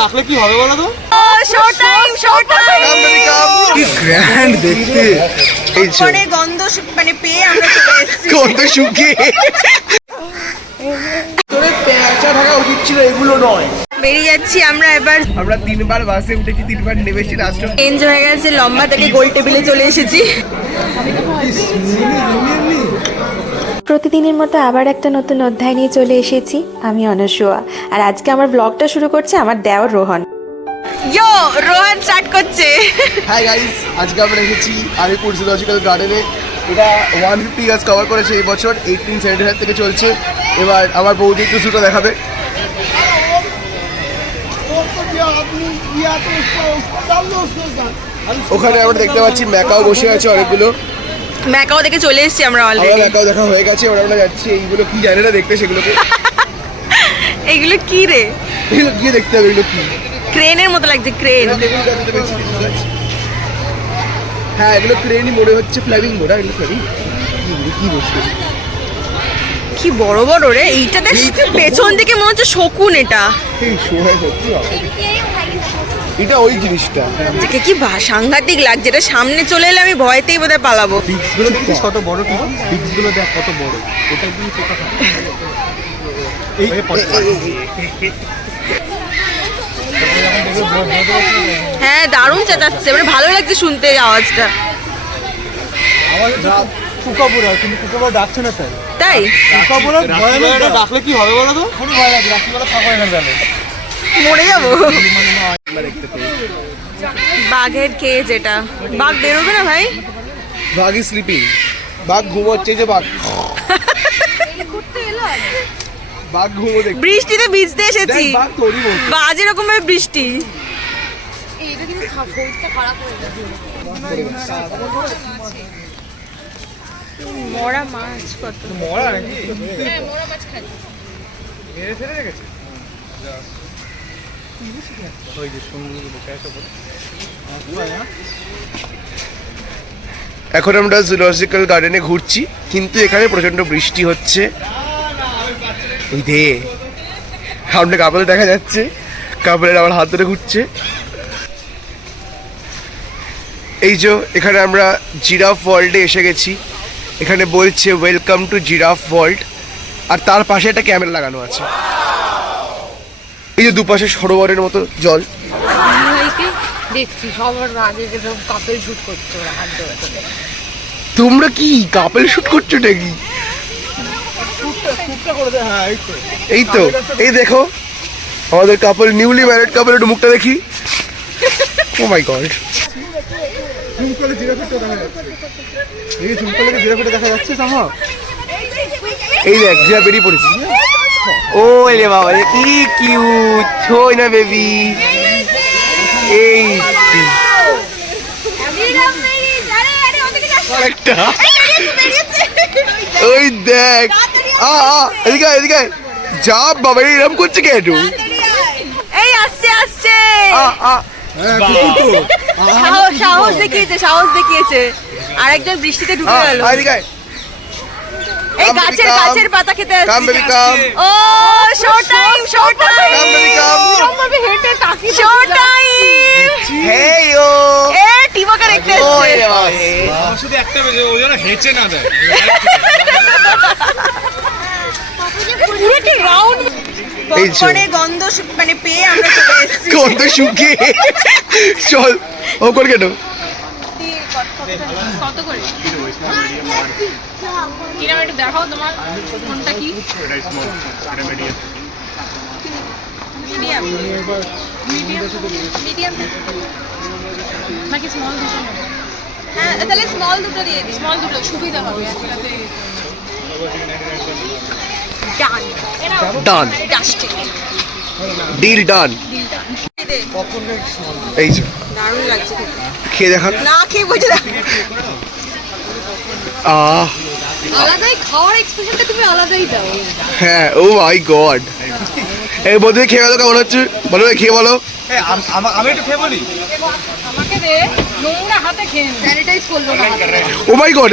ডাকলে কি হবে বলো তো? শো টাইম কি গ্র্যান্ড দেখতে। এই যে মানে গন্ধ মানে পেয়ে আমরা চলে এসেছি। গন্ধ শুকিয়ে তোরে পেঁচা থাকা উচিত ছিল, এগুলো নয়। বেরিয়ে যাচ্ছি আমরা এবার। আমরা 3 বার বাসে উঠেছি, 3 বার নেমেছি, লাস্ট চেঞ্জ হয়ে গেছে, লম্বা থেকে গোল টেবিলে চলে এসেছি। প্রতিদিনের মতো আবার একটা নতুন অধ্যায় নিয়ে চলে এসেছি। আমি অনসুয়া, আর আজকে আমার ব্লগটা শুরু করছে আমার দেওর রোহন। ইয়ো, রোহন স্টার্ট করছে। হাই গাইস, আজকে আমরা এসেছি আলিপুর জুলজিক্যাল গার্ডেনে। এটা 150 ইয়ার্স কভার করেছে এই বছর, 1875 থেকে চলছে। এবার আমার বৌদি একটু জুটা দেখাবে। ওখানে আমরা দেখতে পাচ্ছি ম্যাকাও বসে আছে অনেকগুলো। ম্যাকাও থেকে চলে এসেছি আমরা আমরা অলরেডি। ম্যাকাও দেখা হয়ে গেছে, এবার আমরা যাচ্ছি এইগুলো কি জানে না দেখতে সেগুলোকে। এইগুলো কি রে? এগুলো গিয়ে দেখতে হবে এগুলো কি। ক্রেনের মতো লাগছে, ক্রেন। হ্যাঁ এগুলো ক্রেনই মনে হচ্ছে, ফ্ল্যামিং মোড়া এগুলো ফ্ল্যামিং। কি বস্তু কি বড় বড় রে, এইটাতে পেছন দিকে মনে হচ্ছে শকুন। এটা এই সোহাই সত্যি এটা ওই জিনিসটা। দেখে কি সাংঘাতিক লাগছে। এটা সামনে চলে এলে আমি ভয়তেই বোধহয় পালাবো। পিক্সগুলো দেখছিস কত বড়, কি পিক্সগুলো দেখ কত বড়। এটা কি পোকা খায়? হ্যাঁ দারুণ চেঁচাচ্ছে, মানে ভালো লাগছে শুনতে আওয়াজটা। কুকাবুড়া, কিন্তু কুকাবুড়া ডাকছে না তাই। তাই কুকাবুড়া ডাকলে কি হবে বলো তো? খুবই ভয় লাগে, রাত্রিবেলা থাকা না জানে। মরে যাবো। দেখতে পাই বাঘের কেজ এটা। বাঘ বেরোবে না ভাই? বাঘ ইজ স্লিপিং। বাঘ ঘুমোচ্ছে, যে বাঘ বাঘ ঘুমো দেখ। বৃষ্টিতে ভিজতে এসেছি, বাঘ তোরই বলছে। বাজে রকমের বৃষ্টি। মরা মাছ কত। মরা নাকি? হ্যাঁ মরা মাছ খাই। মেরে ফেলে রেখেছে। ওই যে সুন্দর বসে পড়ে। এখন আমরা জুলজিক্যাল গার্ডেনে ঘুরছি, কিন্তু এখানে প্রচন্ড বৃষ্টি হচ্ছে। ওই দে সামনে কাপড় দেখা যাচ্ছে, কাপড়ের আমার হাত ধরে ঘুরছে। এই যে এখানে আমরা জিরাফ ওয়ার্ল্ডে এসে গেছি। এখানে বলছে ওয়েলকাম টু জিরাফ ওয়ার্ল্ড, আর তার পাশে একটা ক্যামেরা লাগানো আছে। এই যে দুপাশে সরোবরের মতো জল। দেখছি সবার আগে কাপেল শুট করছে ওরা হাত ধরে। তোমরা কি কাপল শুট করছো নাকি? এই তো এই দেখো আমাদের কাপল, নিউলি ম্যারিড কাপল। একটু মুখটা দেখি। ও মাই গড, চুমকলে জিরাফিটা দেখা যাচ্ছে। এই চুমকলে জিরাফিটা দেখা যাচ্ছে সামা। এই দেখ জিরা বেরিয়ে পড়েছি। ও রে বাবা রে, কি কিউট ছই না বেবি। এই একটা ওই দেখ। এদিকে এদিকে যা বাবা, এরকম করছে কেন? এই আসছে আসছে। হ্যাঁ সাহস দেখিয়েছে, সাহস দেখিয়েছে। আরেকজন বৃষ্টিতে ঢুকে গেল। এদিকে এই গাছের পাতা খেতে আসছে। Come baby come. Oh show time, show time, come baby come. আমি হেঁটে তাকি শো টাইম। হেই ও এ টিমকে দেখতে ও এসেছে। রে বাবা। শুধু একটা বেজে ও যেন হেঁচে না দেয়। পুরোটা রাউন্ড এই যে। পপকর্নের গন্ধ মানে পেয়ে আমরা চলে এসেছি। গন্ধ শুকিয়ে চল। ও কর কেন? কত করে? কিরম একটু দেখাও তোমার কোনটা কি? মিডিয়াম মিডিয়াম নাকি স্মল দুটো নেবো? হ্যাঁ তাহলে স্মল দুটো দিয়ে দিই। স্মল দুটো সুবিধা হবে একসাথে। ডান ডান, ডাস্টিং ডিল ডান। এই যে দারুণ লাগছে খেতে। খেয়ে দেখা। না খেয়ে বুঝে না। আলাদাই খাওয়ার এক্সপ্রেশনটা তুমি আলাদাই দাও। হ্যাঁ ও মাই গড। এই বন্ধু খেয়ে গেলো, কেমন হচ্ছে বলো, খেয়ে বলো। আমি একটু খেয়ে বলি। আমাকে দে, নোংরা হাতে খেয়ে স্যানিটাইজ করলো না। ও মাই গড।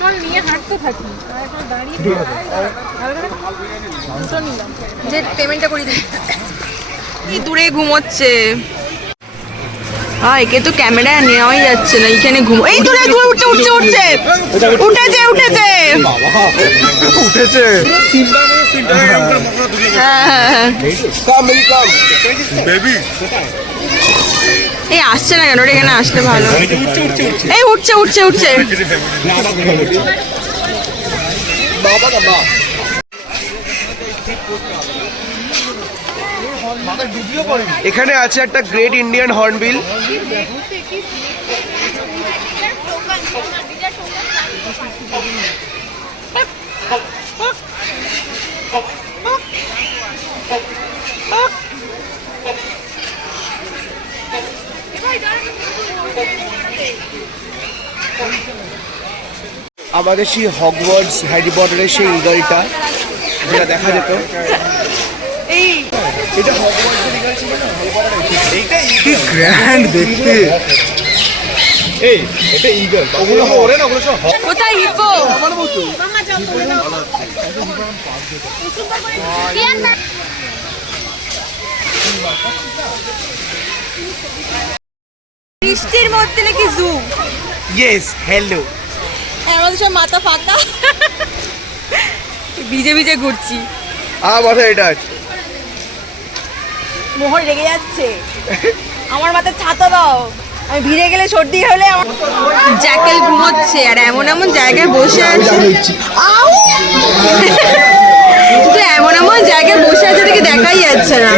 চল নিয়ে হাঁটতে থাকি আর এখন দাঁড়িয়ে দুটো নিলাম যে পেমেন্টটা করে দিই। কি দূরে ঘুমোচ্ছে। একে তো ক্যামেরা নেওয়াই যাচ্ছে না, এইখানে ঘুমো। এই দূরে দূরে উঠছে উঠছে উঠছে উঠেছে উঠেছে উঠেছে। হ্যাঁ। এই আসছে না কেন? ওটা এখানে আসলে ভালো। এই উঠছে উঠছে উঠছে। এখানে আছে একটা গ্রেট ইন্ডিয়ান হর্নবিল। আমাদের সেই হগওয়ার্টস হ্যারি পটারের সেই ইগলটা যেটা দেখা যেত, এই এটা হগওয়ার্টসের ইগল ছিল না, হ্যারি পটারের। কি গ্র্যান্ড দেখতে। এই এটা ঈগল, ওগুলো ওরে না, ওগুলো সব কোথায় হিপো? আমার মতো। বৃষ্টির মধ্যে নাকি জু? Yes, hello. আমাদের সব মাথা ফাঁকা, ভিজে ভিজে ঘুরছি। মাথায় এটা আছে। মোহন রেগে যাচ্ছে, আমার মাথায় ছাতা দাও, আমি ভিড়ে গেলে সর্দি হলে। জ্যাকেল ঘুমোচ্ছে আর এমন এমন জায়গায় বসে আছে। তো এমন এমন জায়গায় বসে আছে দেখে দেখাই যাচ্ছে না।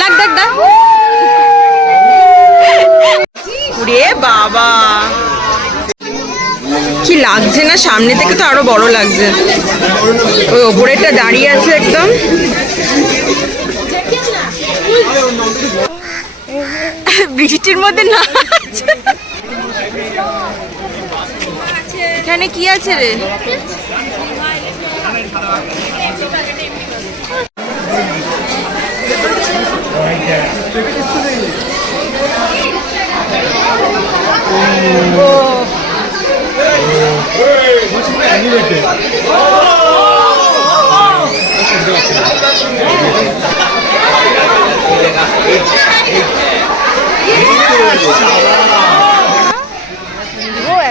লাগ ডাক ডাক। ওরে বাবা, কি লাগছে না? সামনে থেকে তো আরো বড় লাগছে। ওই ওপরেরটা দাঁড়িয়ে আছে একদম। বৃষ্টির মধ্যে না, এখানে কি আছে রে?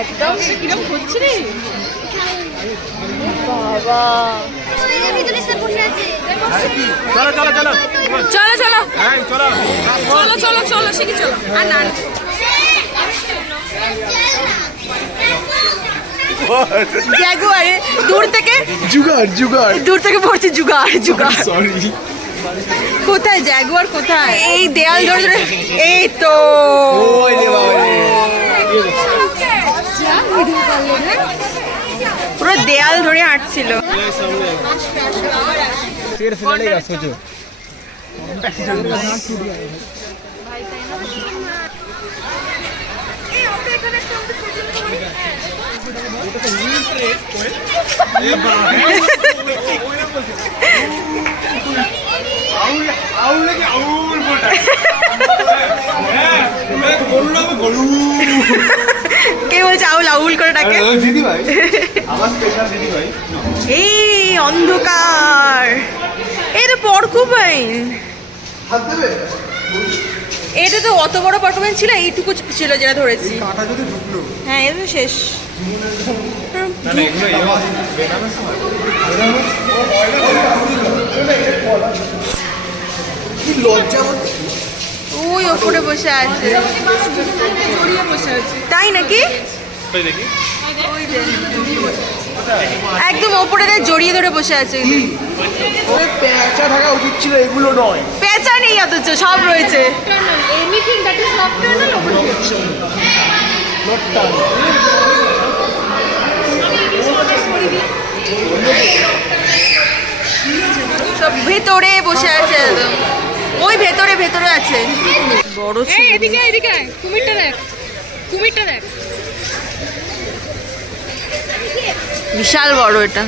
একদম কিরকম হচ্ছে রে বাবা। চলো চলো চলো চলো চলো শিখি চলো। আর না জাগুয়ারে দূর থেকে জুগার জুগার, দূর থেকে পড়ছে জুগার জুগার। সরি। কোথায় জাগুয়ার কোথায়? এই দেয়াল ধরে ধরে। এই তো পুরো দেয়াল ধরে হাঁটছিল। কে বলছে আউল আউল করে ডাকে? দিদি ভাই, আমার স্পেশাল দিদি ভাই। এই অন্ধকার, এটা পরকুপাইন। এটা তো অত বড় পরকুপাইন ছিল, এইটুকু ছিল যেটা ধরেছি। কাঁটা যদি ঢুকলো। হ্যাঁ এটা তো শেষ। কি লজ্জা। ওই ওপরে বসে আছে, তাই নাকি? ওই যে একদম ওপরে জড়িয়ে ধরে বসে আছে। পেঁচা থাকা উচিত ছিল, এগুলো নয়। পেঁচা নেই অথচ সব রয়েছে। Anything that is nocturnal over here. সব ভেতরে বসে আছে একদম। ওই ভেতরে ভেতরে আছে বড় এই এদিকে এদিকে আয়, কুমিরটা দেখ, কুমিরটা দেখ। বিশাল বড় এটা।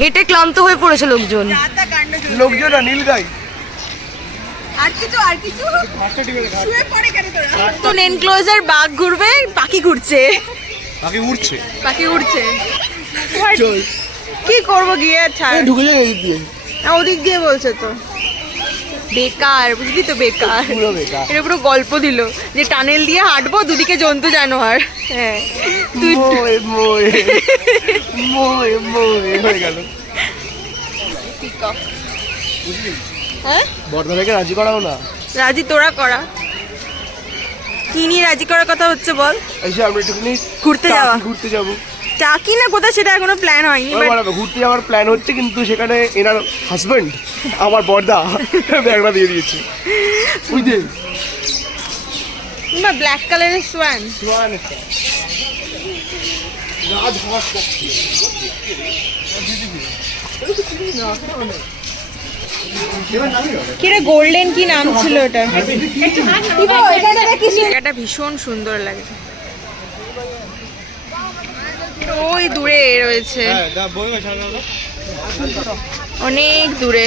হেঁটে ক্লান্ত হয়ে পড়েছে লোকজন। লোকজন না, নীলগাই। আর কিছু শুয়ে পড়ে কেন তোরা? তো এনক্লোজার বাঘ ঘুরবে, পাখি ঘুরছে। পাখি উড়ছে। চল কি করবো গিয়ে, ছাড়। ঢুকে যাই এদিক দিয়ে। ওদিক দিয়ে বলছে তো, বেকার, বুঝলি তো, বেকার। পুরো বেকার। এটা পুরো গল্প দিল যে টানেল দিয়ে হাঁটবো, দুদিকে জন্তু জানোয়ার। হ্যাঁ, তুই মোয়ে মোয়ে মোয়ে মোয়ে হয়ে গেল। হ্যাঁ, বর্ধা থেকে রাজি করাও না। রাজি তোরা করা। কি নিয়ে রাজি করার কথা হচ্ছে বল? এসে আমরা একটুখানি ঘুরতে যাওয়া। ঘুরতে যাবো। চাকি না কোথায় সেটা এখনো প্ল্যান হয়নি, but ঘুরতে যাওয়ার প্ল্যান হচ্ছে, কিন্তু সেখানে এনার হাজবেন্ড আমার বর্দা ব্যাগটা দিয়ে দিয়েছে। বুঝলি, ব্ল্যাক কালারের সোয়ান। কিরে গোল্ডেন কি নাম ছিল ওটা? এটা ভীষণ সুন্দর লাগে। ওই দূরে রয়েছে, অনেক দূরে।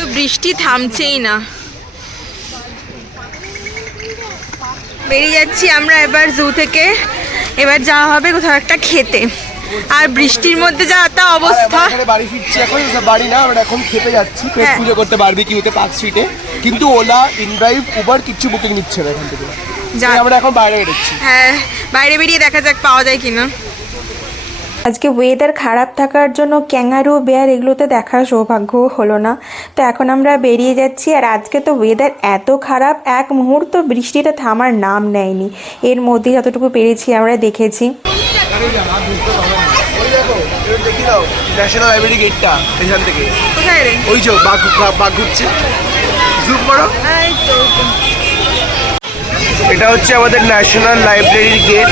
তো বৃষ্টি থামছেই না। বেরিয়ে যাচ্ছি আমরা এবার জু থেকে। এবার যাওয়া হবে কোথাও একটা খেতে। আর বৃষ্টির মধ্যে যা তা অবস্থা। বাড়ি ফিরছি এখন, বাড়ি না, আমরা এখন খেতে যাচ্ছি পেট হ্যাঁ। পুজো করতে বারবিকিউতে পার্ক স্ট্রিটে। কিন্তু ওলা, ইনড্রাইভ, উবার কিচ্ছু বুকিং নিচ্ছে না এখান থেকে। যাক। আমরা এখন বাইরে বেরোচ্ছি। হ্যাঁ, বাইরে বেরিয়ে দেখা যাক পাওয়া যায় কিনা। আজকে ওয়েদার খারাপ থাকার জন্য ক্যাঙ্গারু, বেয়ার এগুলোতে দেখার সৌভাগ্য হলো না। তো এখন আমরা বেরিয়ে যাচ্ছি। আর আজকে তো ওয়েদার এত খারাপ, এক মুহূর্ত বৃষ্টিটা থামার নাম নেয়নি। এর মধ্যে যতটুকু পেরেছি আমরা দেখেছি। দেখি দাও ন্যাশনাল লাইব্রেরি গেটটা এখান থেকে। কোথায় রে? ওই যে বাঘ ঘুরছে, জুম করো। এই তো। এটা হচ্ছে আমাদের ন্যাশনাল লাইব্রেরির গেট,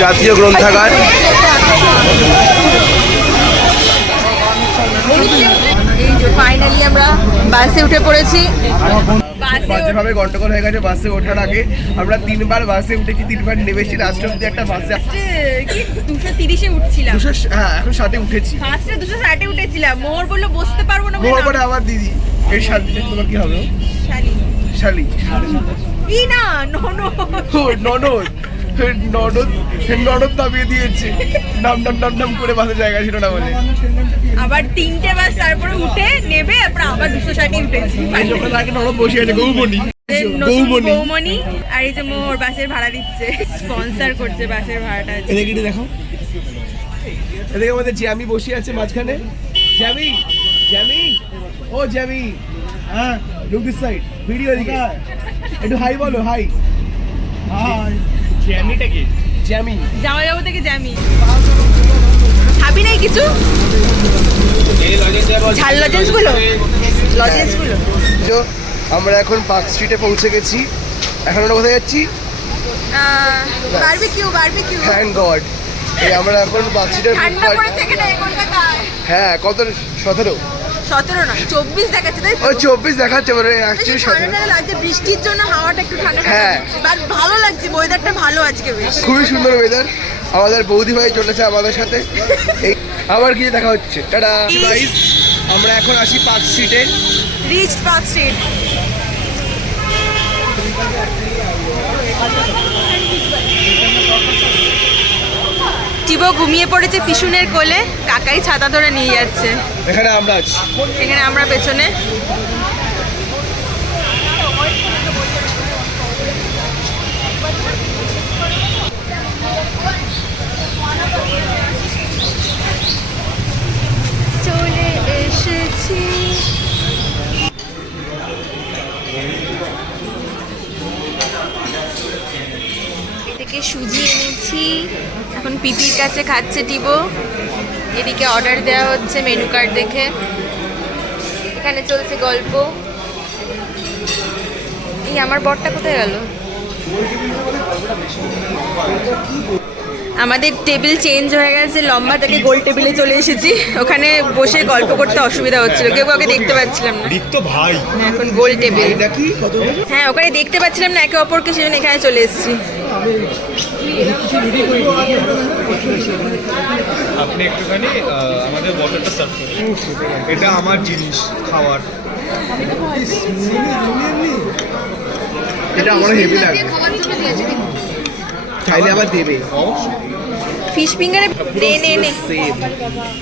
জাতীয় গ্রন্থাগার। এই যে ফাইনালি আমরা বাসে উঠে পড়েছি। বাজেভাবে গন্ডগোল হয়ে গেছে বাসে ওঠার আগে। আমরা 3 বার বাসে উঠেছি, 3 বার নেমেছি। লাস্ট অব্দি একটা বাসে কি 230-এ উঠছিলাম। হ্যাঁ, এখন 7-এ উঠেছি। ফার্স্টে 260-এ উঠেছিলাম। মোহর বললো বসতে পারবো না। মোর পরে আমার দিদি, এর সাথে তোমার কি হবে? শালি। শালি। কি না, ননদ। ও ননদ। ননদ নামিয়ে দিয়েছে। নাম করে বাসে জায়গা ছিল না বলে। আবার 3টে বাস তারপরে উঠে নেবে, তারপর আবার 260-এ উঠেছি। যখন আগে ননদ বসে আছে গৌমণি। বৌমনি। আর এই যে মোহর বাসের ভাড়া দিচ্ছে, স্পন্সর করছে বাসের ভাড়াটা। এদিকে একটু দেখো, এদিকে আমাদের জ্যামি বসে আছে মাঝখানে। জ্যামি, ও জ্যামি, হ্যাঁ, লুক দিস সাইড, ভিডিও এদিকে একটু হাই বলো। হাই। জ্যামিটা কি? জ্যামি জামা যাবো থেকে জ্যামি। খাবি নাই কিছু? ঝাল লজেন্স গুলো। আমরা এখন পার্ক স্ট্রিটে পৌঁছে গেছি। এখন আমরা কোথায় যাচ্ছি? বারবিকিউ। Thank god. এই আমরা এখন পার্ক স্ট্রিটের ঠান্ডা পড়েছে এখানে কলকাতায়। হ্যাঁ, কত? 17 না 24 দেখাচ্ছে, তাই তো? ও 24 দেখাচ্ছে, মানে অ্যাকচুয়ালি 17। ঠান্ডা লাগছে বৃষ্টির জন্য, হাওয়াটা একটু ঠান্ডা হ্যাঁ। বাট ভালো লাগছে, ওয়েদারটা ভালো আজকে বেশ। খুবই সুন্দর ওয়েদার। আমাদের বৌদি ভাই চলেছে আমাদের সাথে। এই আবার গিয়ে দেখা হচ্ছে। টাটা গাইস, আমরা এখন আসি পার্ক স্ট্রিটে। Rich park street. টিবো ঘুমিয়ে পড়েছে পিছনের কোলে, কাকাই ছাতা ধরে নিয়ে যাচ্ছে। এখানে আমরা আছি। এখানে আমরা পেছনে। চলে এসেছি। এদিকে সুজি এনেছি, এখন পিপির কাছে খাচ্ছে টিবো। এদিকে অর্ডার দেওয়া হচ্ছে মেনু কার্ড দেখে। এখানে চলছে গল্প। এই আমার বরটা কোথায় গেল? আমাদের টেবিল চেঞ্জ হয়ে গেছে, লম্বা থেকে গোল টেবিলে চলে এসেছি। ওখানে বসে গল্প করতে অসুবিধা হচ্ছিল, কেউ কাউকে দেখতে পাচ্ছিলাম না। রিক্ত ভাই এখন গোল টেবিল। নাকি কত হ্যাঁ, ওখানে দেখতে পাচ্ছিলাম না একে অপরকে, সেজন্য এখানে চলে এসেছি। আপনি একটুখানি আমাদের বটলটা সার্ভ করুন। এটা আমার জিনিস খাওয়ার। এটা আমার হেভি লাগে, চাইলে আবার দেবে। ফিশ ফিঙ্গারে নে নে নে,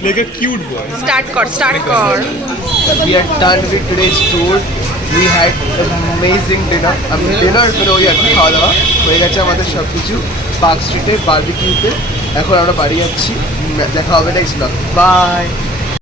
লাইক আ কিউট বয়। স্টার্ট কর স্টার্ট কর। We are done with today's tour. We had amazing dinner. Dinner করে ওই আর কি খাওয়া দাওয়া হয়ে গেছে আমাদের সব কিছু পার্ক স্ট্রিটে বারবিকিউতে। এখন আমরা বাড়ি যাচ্ছি, দেখা হবে নেক্সট ব্লগ। বাই।